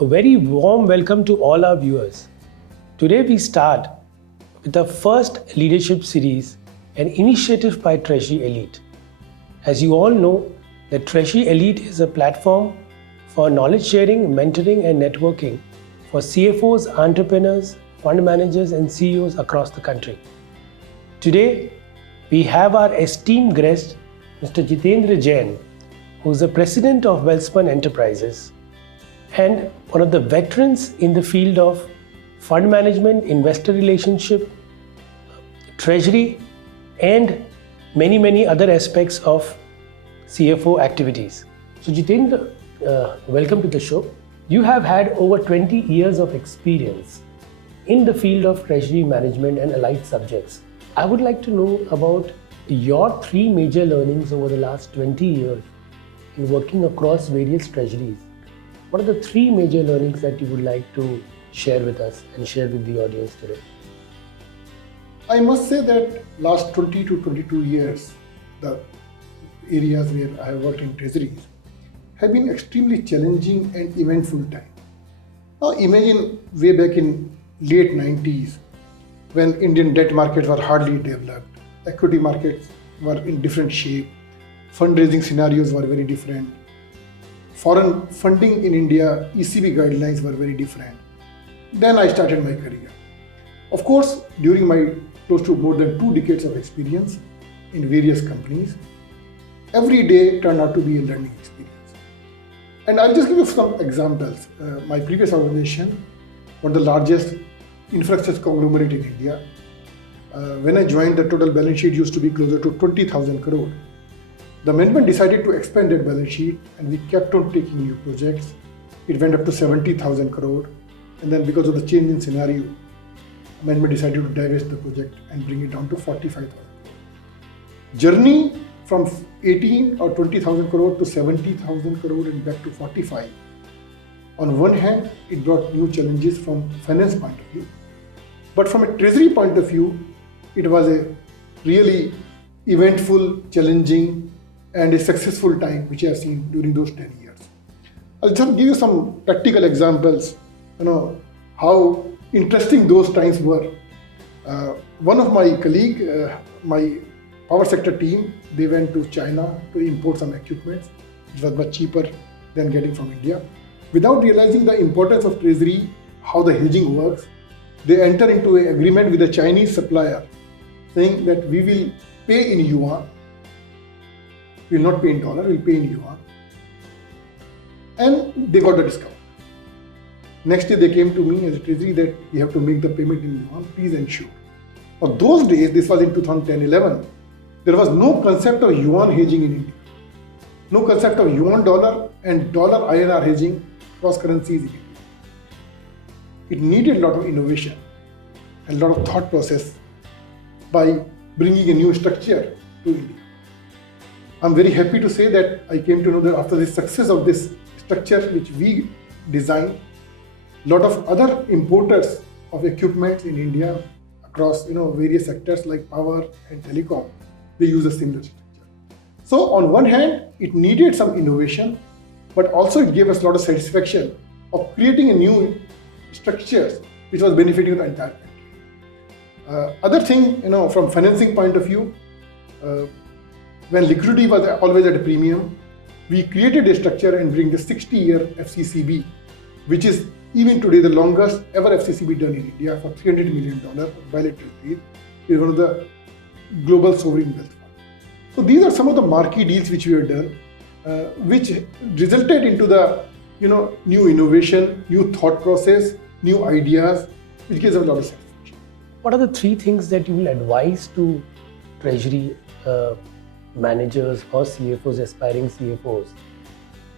A very warm welcome to all our viewers. Today we start with the first leadership series, an initiative by Treasury Elite. As you all know, the Treasury Elite is a platform for knowledge sharing, mentoring and networking for CFOs, entrepreneurs, fund managers and CEOs across the country. Today, we have our esteemed guest, Mr. Jitendra Jain, who is the president of Welspun Enterprises and one of the veterans in the field of fund management, investor relationship, treasury, and many other aspects of CFO activities. So Jitendra, welcome to the show. You have had over 20 years of experience in the field of treasury management and allied subjects. I would like to know about your three major learnings over the last 20 years in working across various treasuries. What are the three major learnings that you would like to share with us and share with the audience today? I must say that last 20 to 22 years, the areas where I have worked in treasuries have been extremely challenging and eventful time. Now imagine way back in late 90s when Indian debt markets were hardly developed, equity markets were in different shape, fundraising scenarios were very different, foreign funding in India, ECB guidelines were very different. Then I started my career. Of course, during my close to more than 2 decades of experience in various companies, every day turned out to be a learning experience. And I'll just give you some examples. My previous organization, one of the largest infrastructure conglomerate in India, when I joined, the total balance sheet used to be closer to 20,000 crore. The management decided to expand that balance sheet and we kept on taking new projects. It went up to 70,000 crore, and then because of the change in scenario, management decided to divest the project and bring it down to 45,000 crore. Journey from 18 or 20,000 crore to 70,000 crore and back to 45. On one hand, it brought new challenges from finance point of view, but from a treasury point of view, it was a really eventful, challenging and a successful time which I have seen during those 10 years. I'll just give you some practical examples, how interesting those times were. One of my colleague, my power sector team, they went to China to import some equipment, which was much cheaper than getting from India. Without realizing the importance of treasury, how the hedging works, they enter into an agreement with a Chinese supplier saying that we will pay in yuan, we will not pay in dollar, we will pay in yuan. And they got the discount. Next day they came to me as a treasury that we have to make the payment in yuan, please ensure. Now those days, this was in 2010-11, there was no concept of yuan hedging in India. No concept of yuan dollar and dollar INR hedging cross currencies in India. It needed a lot of innovation and a lot of thought process by bringing a new structure to India. I'm very happy to say that I came to know that after the success of this structure which we designed, a lot of other importers of equipment in India across various sectors like power and telecom, they use a similar structure. So on one hand, it needed some innovation, but also it gave us a lot of satisfaction of creating a new structures which was benefiting the entire country. Other thing, from financing point of view, when liquidity was always at a premium, we created a structure and bring the 60-year FCCB, which is even today the longest ever FCCB done in India for $300 million bilateral deal. Is one of the global sovereign wealth fund. So these are some of the marquee deals which we have done, which resulted into the new innovation, new thought process, new ideas, which gives us a lot of satisfaction. What are the three things that you will advise to treasury managers or CFOs, aspiring CFOs,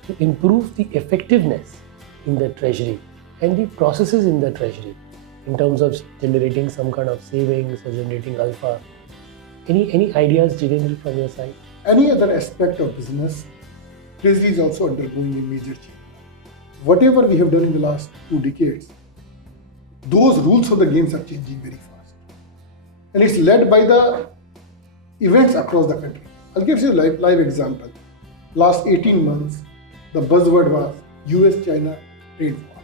to improve the effectiveness in the treasury and the processes in the treasury in terms of generating some kind of savings or generating alpha? Any ideas, Jitendra, from your side? Any other aspect of business, treasury is also undergoing a major change. Whatever we have done in the last 2 decades, those rules of the games are changing very fast. And it's led by the events across the country. I'll give you a live example. Last 18 months, the buzzword was US-China trade war.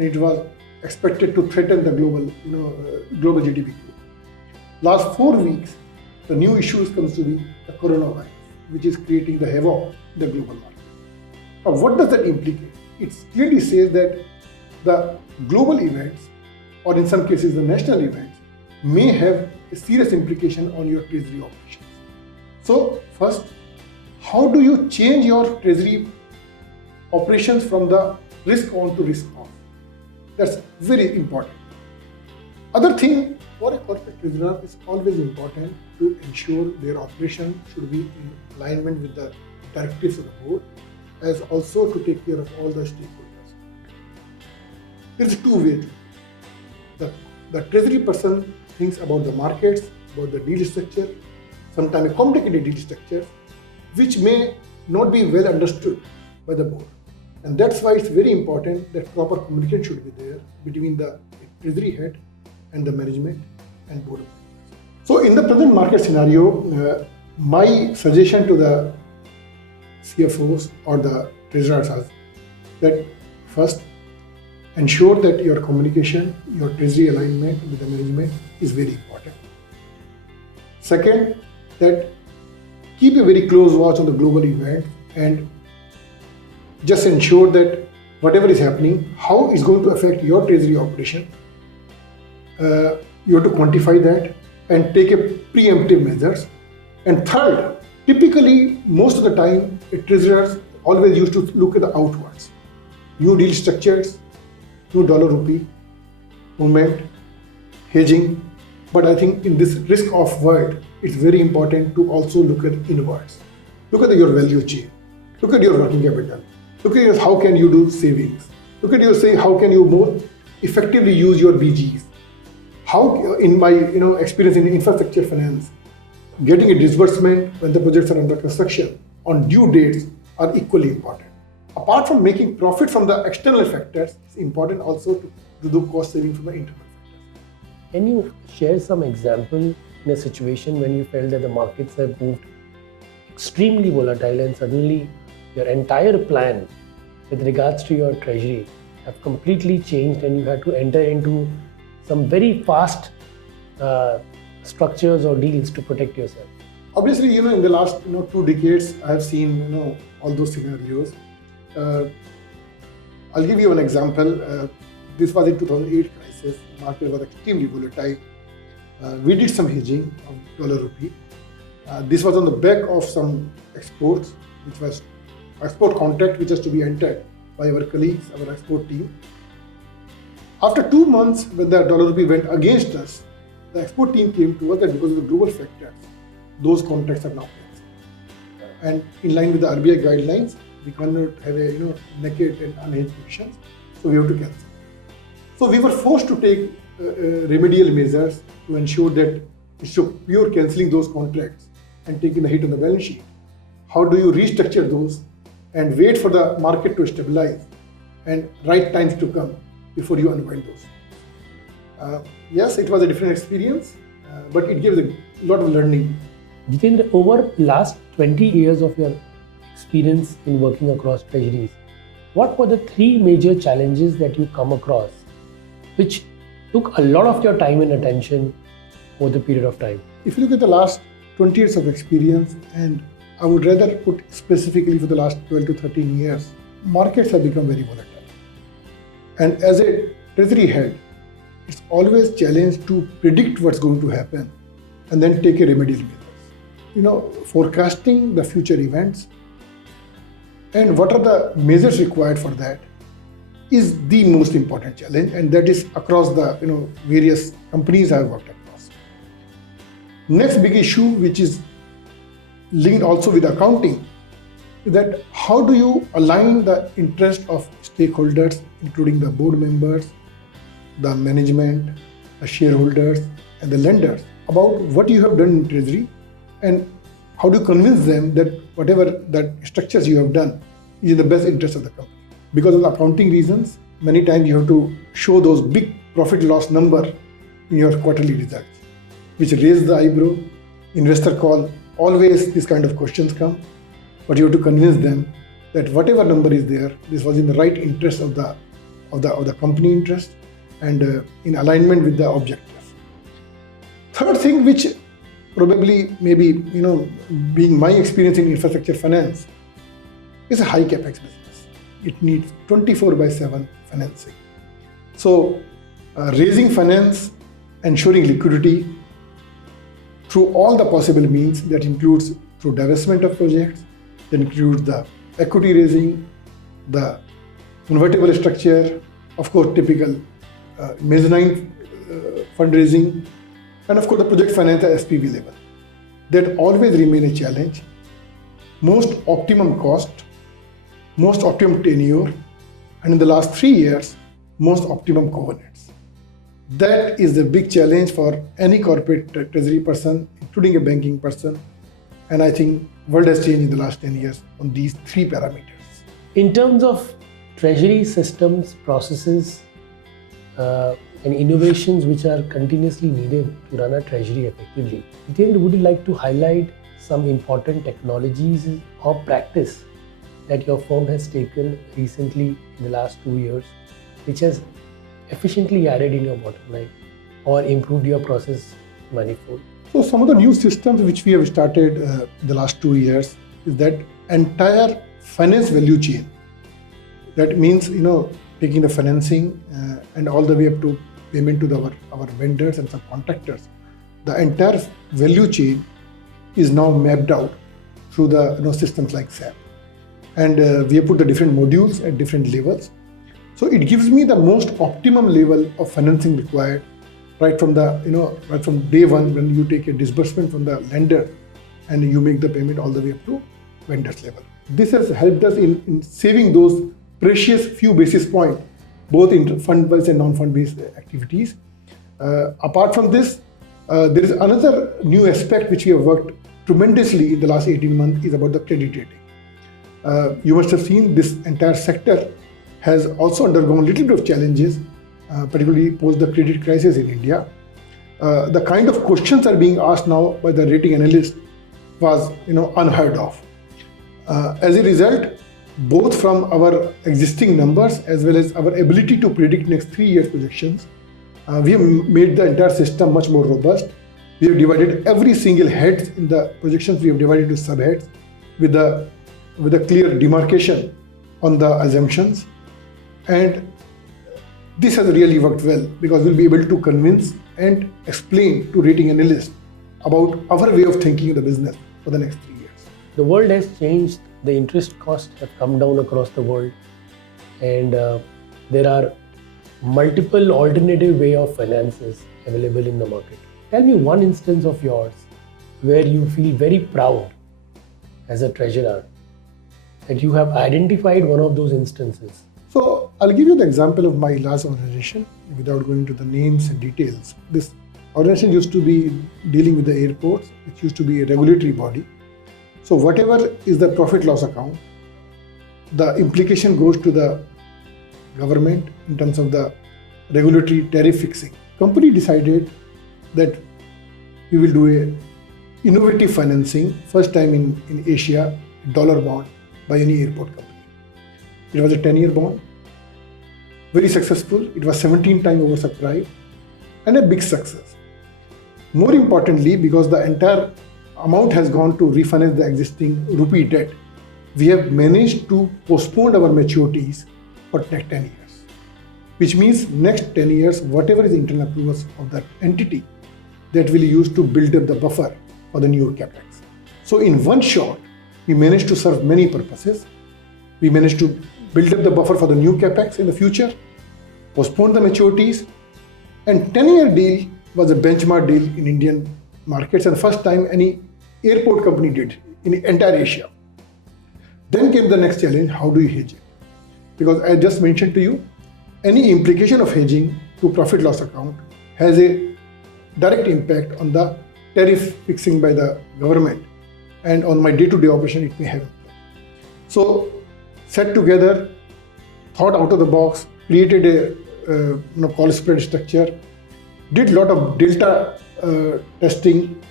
and it was expected to threaten the global GDP growth. Last 4 weeks, the new issues comes to be the coronavirus, which is creating the havoc in the global market. Now, what does that implicate? It clearly says that the global events, or in some cases the national events, may have a serious implication on your treasury operations. So, first, how do you change your treasury operations from the risk on to risk off? That's very important. Other thing, for a corporate treasurer, it's always important to ensure their operation should be in alignment with the directives of the board, as also to take care of all the stakeholders. There is two ways. The treasury person thinks about the markets, about the deal structure, sometimes a complicated deal structure, which may not be well understood by the board. And that's why it's very important that proper communication should be there between the treasury head and the management and board. So in the present market scenario, my suggestion to the CFOs or the treasurers is that first, ensure that your communication, your treasury alignment with the management is very important. Second, that keep a very close watch on the global event and just ensure that whatever is happening, how it's going to affect your treasury operation. You have to quantify that and take a preemptive measures. And third, typically most of the time, treasurers always used to look at the outwards. New deal structures, new dollar rupee movement, hedging. But I think in this risk off world, it's very important to also look at inwards. Look at your value chain. Look at your working capital. Look at how can you do savings. Look at how can you more effectively use your BGs. How, in my experience in infrastructure finance, getting a disbursement when the projects are under construction on due dates are equally important. Apart from making profit from the external factors, it's important also to do cost saving from the internal factors. Can you share some example in a situation when you felt that the markets have moved extremely volatile and suddenly your entire plan with regards to your treasury have completely changed and you had to enter into some very fast structures or deals to protect yourself? Obviously, in the last 2 decades, I have seen all those scenarios. I'll give you an example. This was in 2008 crisis. Market was extremely volatile. We did some hedging of dollar rupee. This was on the back of some exports, which was export contract which has to be entered by our colleagues, our export team. After 2 months, when the dollar rupee went against us, the export team came to us that because of the global factors, those contracts are now cancelled. And in line with the RBI guidelines, we cannot have a naked and unhedged positions, so we have to cancel. So we were forced to take remedial measures to ensure that instead of pure cancelling those contracts and taking the hit on the balance sheet, how do you restructure those and wait for the market to stabilize and right times to come before you unwind those? Yes, it was a different experience, but it gives a lot of learning. Jitendra, over last 20 years of your experience in working across treasuries, what were the 3 major challenges that you come across which took a lot of your time and attention over the period of time? If you look at the last 20 years of experience, and I would rather put specifically for the last 12 to 13 years, markets have become very volatile. And as a treasury head, it's always challenged to predict what's going to happen and then take a remedial measures. Forecasting the future events and what are the measures required for that is the most important challenge, and that is across the various companies I've worked across. Next big issue, which is linked also with accounting, is that how do you align the interest of stakeholders, including the board members, the management, the shareholders, and the lenders about what you have done in treasury, and how do you convince them that whatever that structures you have done is in the best interest of the company. Because of the accounting reasons, many times you have to show those big profit loss number in your quarterly results, which raise the eyebrow. Investor call, always these kind of questions come, but you have to convince them that whatever number is there, this was in the right interest of the of the company interest and in alignment with the objectives. Third thing, which probably maybe being my experience in infrastructure finance, is a high capex business. It needs 24/7 financing. So raising finance, ensuring liquidity through all the possible means, that includes through divestment of projects, that includes the equity raising, the convertible structure, of course typical mezzanine fundraising, and of course the project finance at SPV level. That always remain a challenge. Most optimum cost, most optimum tenure, and in the last 3 years, most optimum covenants. That is the big challenge for any corporate treasury person, including a banking person. And I think world has changed in the last 10 years on these 3 parameters. In terms of treasury systems, processes, and innovations which are continuously needed to run a treasury effectively, Jitendra, would you like to highlight some important technologies or practice that your firm has taken recently in the last 2 years, which has efficiently added in your bottom line or improved your process manifold? So some of the new systems which we have started the last 2 years is that entire finance value chain. That means taking the financing and all the way up to payment to our vendors and subcontractors. The entire value chain is now mapped out through the systems like SAP, and we have put the different modules at different levels. So it gives me the most optimum level of financing required, right from day one when you take a disbursement from the lender and you make the payment all the way up to vendors level. This has helped us in saving those precious few basis points, both in fund-based and non-fund-based activities. Apart from this, there is another new aspect which we have worked tremendously in the last 18 months is about the credit rating. You must have seen this entire sector has also undergone a little bit of challenges, particularly post the credit crisis in India. The kind of questions are being asked now by the rating analyst was unheard of. As a result, both from our existing numbers as well as our ability to predict next 3 years projections, we have made the entire system much more robust. We have divided every single heads in the projections. We have divided into subheads with a clear demarcation on the assumptions, and this has really worked well because we'll be able to convince and explain to rating analysts about our way of thinking of the business for the next 3 years. The world has changed. The interest costs have come down across the world, and there are multiple alternative way of finances available in the market. Tell me one instance of yours where you feel very proud as a treasurer that you have identified one of those instances. So I'll give you the example of my last organization without going into the names and details. This organization used to be dealing with the airports. It used to be a regulatory body. So whatever is the profit loss account, the implication goes to the government in terms of the regulatory tariff fixing. Company decided that we will do a innovative financing, first time in Asia, dollar bond by any airport company. It was a 10-year bond, very successful. It was 17 times oversubscribed and a big success. More importantly, because the entire amount has gone to refinance the existing rupee debt, we have managed to postpone our maturities for next 10 years, which means next 10 years, whatever is internal approvals of that entity, that will use to build up the buffer for the new capex. So in one shot, we managed to serve many purposes. We managed to build up the buffer for the new capex in the future, postpone the maturities, and 10-year deal was a benchmark deal in Indian markets and first time any airport company did in entire Asia. Then came the next challenge: how do you hedge it? Because I just mentioned to you, any implication of hedging to profit loss account has a direct impact on the tariff fixing by the government, and on my day-to-day operation it may have impact. So set together, thought out of the box, created a call spread structure, did lot of delta testing,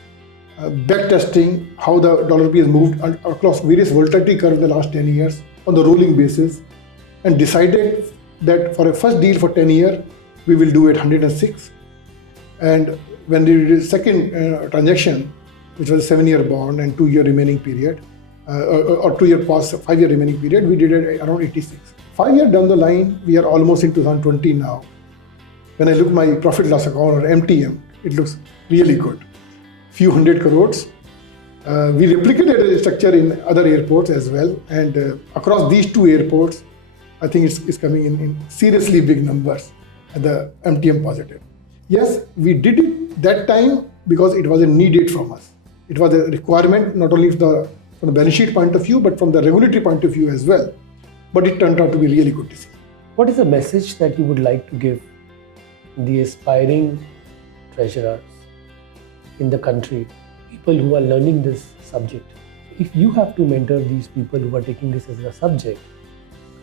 back testing, how the dollar rupee has moved across various volatility curves in the last 10 years on the rolling basis, and decided that for a first deal for 10 years, we will do it 106. And when we did the second transaction, which was a 7-year bond and 2-year remaining period, or 2-year past, 5-year remaining period, we did it around 86. 5 years down the line, we are almost in 2020 now. When I look my profit loss account or MTM, it looks really good. Few hundred crores. We replicated the structure in other airports as well, and across these 2 airports, I think it's coming in seriously big numbers at the MTM positive. Yes, we did it that time because it was a needed from us. It was a requirement not only from the balance sheet point of view, but from the regulatory point of view as well. But it turned out to be a really good decision. What is the message that you would like to give the aspiring treasurers in the country, people who are learning this subject? If you have to mentor these people who are taking this as a subject,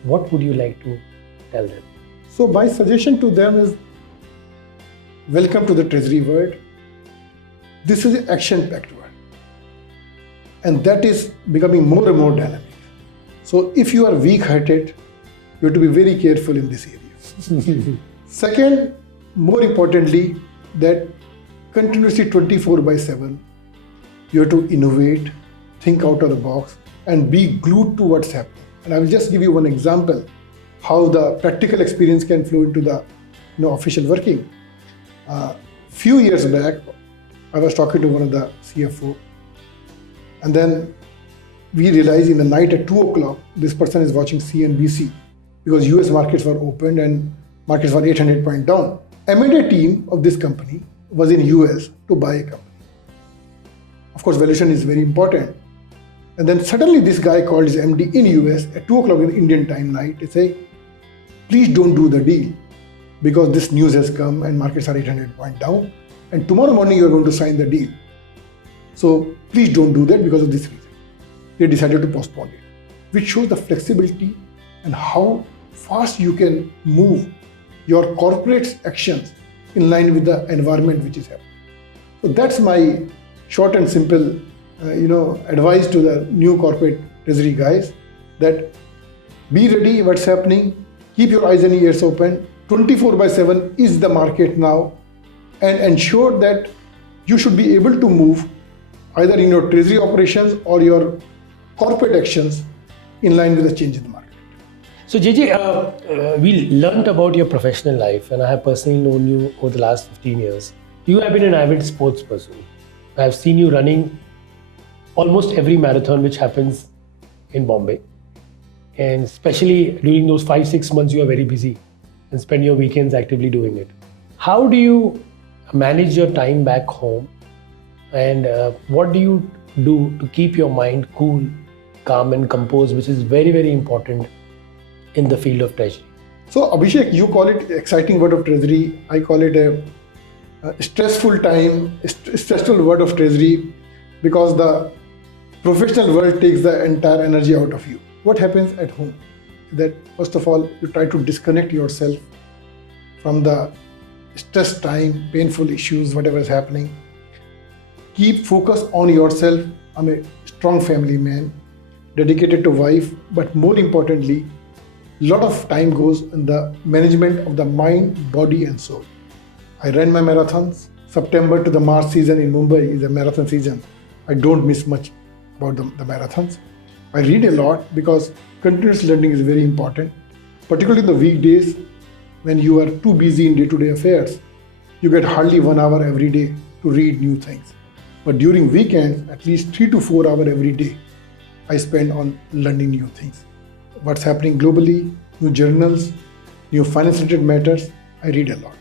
what would you like to tell them? So my suggestion to them is, welcome to the treasury world. This is an action-packed world, and that is becoming more and more dynamic. So if you are weak-hearted, you have to be very careful in this area. Second, more importantly, that continuously 24/7, you have to innovate, think out of the box, and be glued to what's happening. And I will just give you one example how the practical experience can flow into the official working. Few years back, I was talking to one of the CFO, and then we realized in the night at 2 o'clock, this person is watching CNBC because US markets were opened and markets were 800 points down. M&A team of this company was in US to buy a company. Of course, valuation is very important. And then suddenly this guy called his MD in US at 2 o'clock in the Indian time night to say, please don't do the deal because this news has come and markets are 800 points down. And tomorrow morning you are going to sign the deal. So please don't do that because of this reason. They decided to postpone it, which shows the flexibility and how fast you can move your corporate actions in line with the environment which is happening. So that's my short and simple advice to the new corporate treasury guys, that be ready what's happening, keep your eyes and ears open. 24/7 is the market now, and ensure that you should be able to move either in your treasury operations or your corporate actions in line with the change in the market. So JJ, we learnt about your professional life, and I have personally known you over the last 15 years. You have been an avid sports person. I have seen you running almost every marathon which happens in Bombay. And especially during those 5-6 months, you are very busy and spend your weekends actively doing it. How do you manage your time back home? And what do you do to keep your mind cool, calm and composed, which is very, very important in the field of treasury? So Abhishek, you call it exciting word of treasury. I call it a stressful time, stressful word of treasury, because the professional world takes the entire energy out of you. What happens at home? That first of all, you try to disconnect yourself from the stress time, painful issues, whatever is happening. Keep focus on yourself. I'm a strong family man, dedicated to wife, but more importantly, a lot of time goes in the management of the mind, body and soul. I run my marathons. September to the March season in Mumbai is a marathon season. I don't miss much about the marathons. I read a lot because continuous learning is very important, particularly in the weekdays when you are too busy in day-to-day affairs. You get hardly 1 hour every day to read new things. But during weekends, at least 3 to 4 hours every day, I spend on learning new things. What's happening globally, new journals, new finance-related matters, I read a lot.